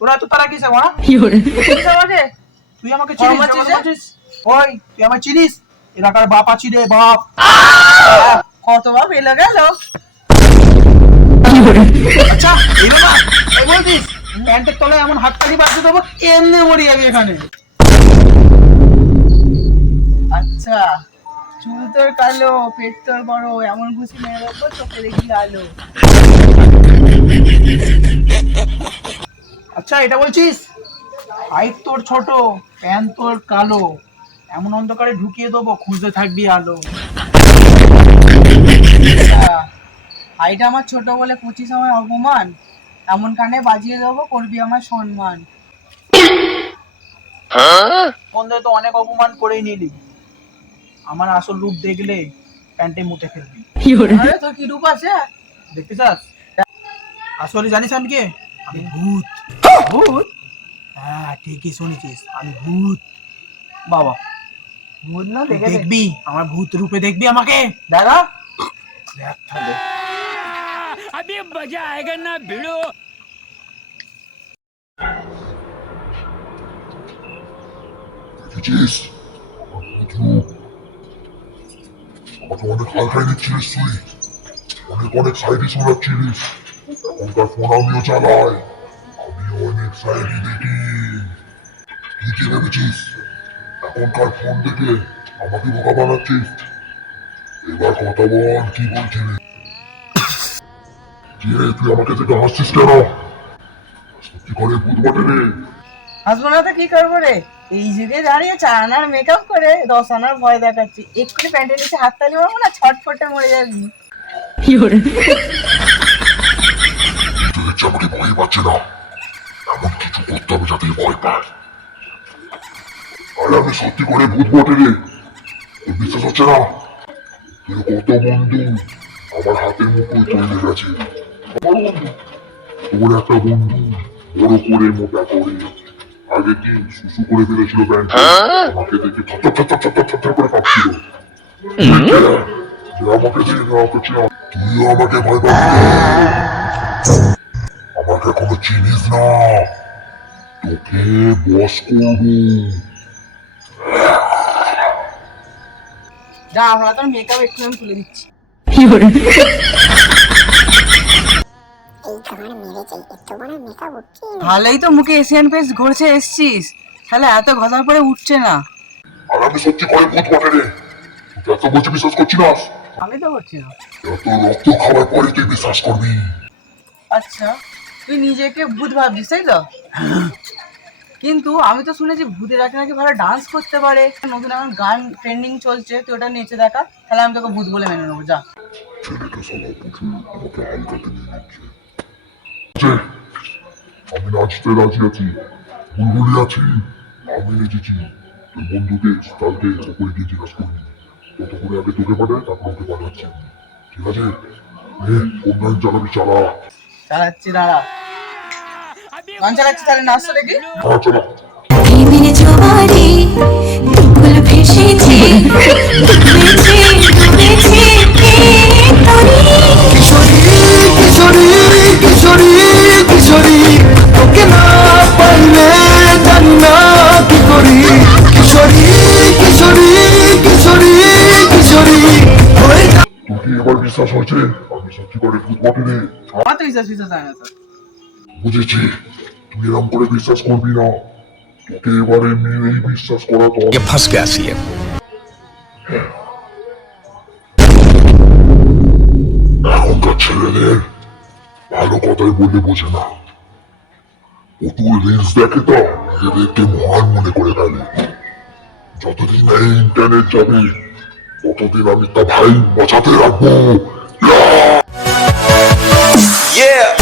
তোরা তো তারা কিসে মারা আমাকে তুই আমাকে চিনিস? ওই তুই আমাকে চিনিস? এলাকার বাপ আছি রে বাপ। কত বাপ এলো গেল। আচ্ছা এলো না এই বলছিস প্যান্টের তলায় এমন হাততালি বাজতে দেবো এমনি মরি যাবে এখানে। আচ্ছা চুল তোর কালো, পেট তোর বড়, এমন ঘুষি মেরে রাখবো চোখে দেখি আলো। আচ্ছা এটা বলছিস হাইট তোর ছোট, প্যান্ট তোর কালো, এমন অন্ধকারে ঢুকিয়ে দেবো খুঁজতে থাকবি আলো। হাইট আমার ছোট বলে 25 আমার অপমান, এমন কানে বাজিয়ে দেবো করবি আমার সম্মান। বন্ধু তো অনেক অপমান করেই নিলি, আমার আসল রূপ দেখলে প্যান্টে মুতে ফেলবি। আরে তোর কি রূপ আছে? দেখতে চাস? আসলে জানিস আমি কে? আমি ভূত। ভূত? হ্যাঁ ঠিকই শুনেছিস, আমি ভূত। বাবা ভূত না তুই দেখে দেখবি আমার ভূত রূপে দেখবি আমাকে। দাদা দেখ তাহলে। अभी मजा आएगा ना भिड़ो। দেখেছিস আমাকে অনেক হালকায় নিচ্ছিলিস তুই, অনেক অনেক সাইডে শোনাচ্ছিলিস। এখনকার ফোন আমিও চালাই, আমিও অনেক সাইডে দেখি। তুই কি ভেবেছিস এখনকার ফোন দেখে আমাকে বোকা বানাচ্ছিস? এবার কথা বল, কি বলছিলি? কি রে তুই আমাকে দেখে হাসছিস কেন? সত্যি করে ভূত বটে রে? হাসবো না তো কি করবো রে? এই যুগে দাঁড়িয়ে 4 আনার মেকআপ করে 10 আনার ভয় দেখাচ্ছি। এক্ষুনি প্যান্টের নিচে হাততালি মারবো না, ছটফটে মরে যাবি। তুই দেখছি আমাকে ভয় পাচ্ছে না, এমন কিছু করতে হবে যাতে ভয় পায়। আরে আমি সত্যি করে ভূত বটে রে, তোর বিশ্বাস হচ্ছে না? তোর কত বন্ধু আমার হাতের মুখোয় তৈরি গেছে। আমার বন্ধু, তোর একটা বন্ধু বড় করে মোটা করে আগে কি শুশু করে ফেলেছিল প্যান্ট, আমাকে দেখে থর করে কাঁপছিল। যে আমাকে দিয়ে না করছি না, তুইও আমাকে ভয় পাবি না। আমাকে এখনো চিনিস না, তোকে বস করবো। যা আমরা তোর মেকআপ একটু আমি তুলে দিচ্ছি। ভালোই তো মুখে এশিয়ান পেস্ট ঘুরছে এসছিস, তাহলে এত ঘষার পরে উঠছে না। আর আমি সত্যি করে ভূত বটে রে, তুই এত বলছি বিশ্বাস করছি না? আমি তো করছি না। এত রক্ত খাওয়ার পরে তুই বিশ্বাস করবি? আচ্ছা তুই নিজেকে ভূত ভাবছিস তাই তো? কিন্তু আমি তো শুনেছি ভূতেরা নাকি ভালো ডান্স করতে পারে, নতুন এখন গান ট্রেন্ডিং চলছে, তুই ওটা নেচে দেখা, তাহলে আমি তোকে ভূত বলে মেনে নেবো। যা। ছেলেটা সালা বুঝে আমাকে হালকাতে নিয়ে নিচ্ছে। যে, আমি নাচতে রাজি আছি, বুলবুলি আছি, আমি নেচেছি। তোর বন্ধুকে কালকে ওপরে গিয়ে জিজ্ঞাসা করবি, ততক্ষণে আগে তোকে পাঠায় তারপর ওকে পাঠাচ্ছি। ঠিক আছে? ফোন চালাবি চালা। চালাচ্ছি, দাঁড়া। গান চালাচ্ছি, তাহলে নাচতে দেখি। হ্যাঁ চালা। প্রেমের জোয়ারে দুকুল ভেসেছে, ডুবেছে ডুবেছে তরি। কিশোরী কিশোরী কিশোরী কিশোরী, তোকে না পাইলে জানি না কি করি। কিশোরী কিশোরী কিশোরী কিশোরী হয়ে যা। তোর কি এবার বিশ্বাস হয়েছে আমি সত্যি করে ভূত বটে রে? আমার তো বিশ্বাস হয় না স্যার। বুঝেছি, তুই এরকম করে বিশ্বাস করবি না, তোকে এবারে মেরেই বিশ্বাস করা তো। ये फंस गया सी है। এখনকার ছেলেদের ভালো কথাই বললে বোঝে না, পুতুল রিলস দেখে তো নিজেদেরকে মহান মনে করে ফেলে। যতদিন না ইন্টারনেট যাবে ততদিন আমি তা ভাই বাঁচাতে রাখবো। Yeah.